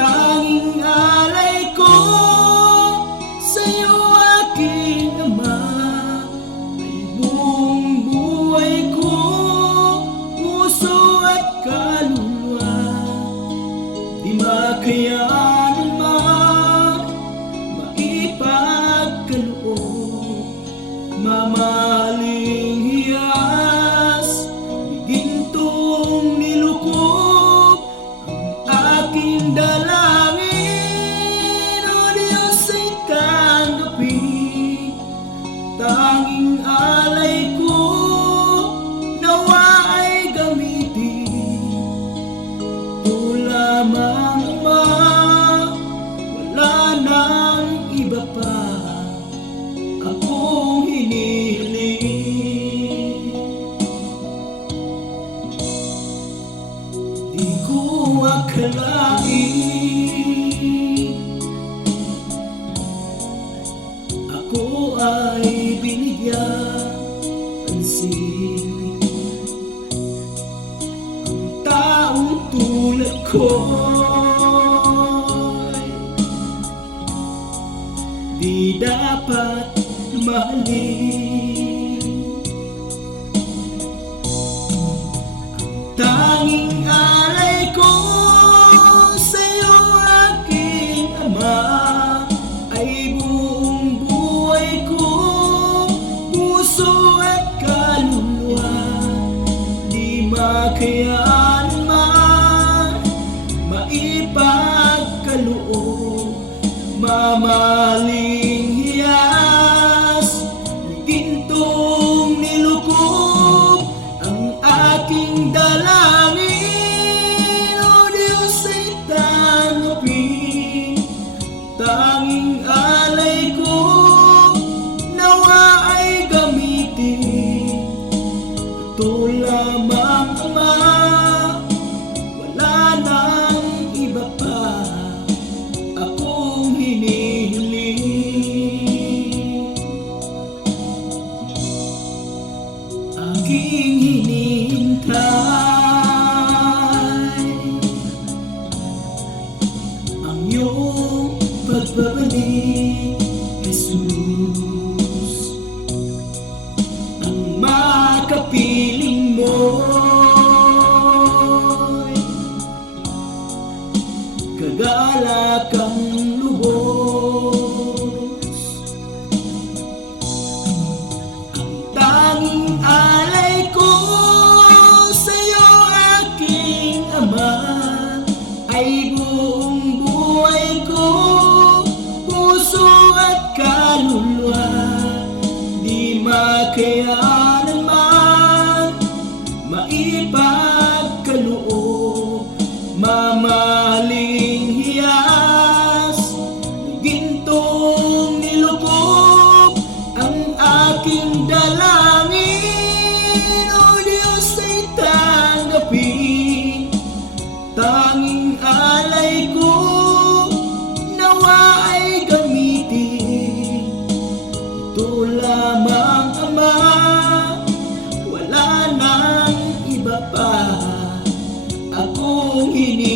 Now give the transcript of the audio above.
Tanging alay ko sa'yo, aking Ama, ay buong buhay ko, puso at kaluluwa. Di makayanan man maipagkaloob, mamahaling hiyas, gintong nilukob ang aking dalangin. O Diyos, ay tanggapin tanging alay ko, nawa ay gamitin. Ito lamang, Ama, wala nang iba pa akong hinihiling. Di ko akalain ako ay binigyan pansin. Ang taong tulad ko'y di dapat mahalin. Tanging alay ko sa'yo, aking Ama, ay buong buhay ko, puso at kaluluwa. Di makayanan man maipagkaloob, mamahaling hiyas, gintong nilukob ang aking dalangin. O Diyos, ay tanggapin tanging alay ko, nawa ay gamitin. Ito lamang, Ama, wala nang iba pa akong hinihiling. Aking hinihintay ang iyong pagbabalik, Jesus. Ang makapiling mo'y kagalakang lubos. Ang tanging alay ko sa'yo, aking Ama, ay buong buhay ko, puso at kaluluwa. Di makayanan man maipagkaloob, mamahaling hiyas, gintong nilukob ang aking dalangin. O Diyos, ay tanggapin tanging alay ko, nawa ay gamitin. Ito lamang, Ama, wala nang iba pa akong hinihiling.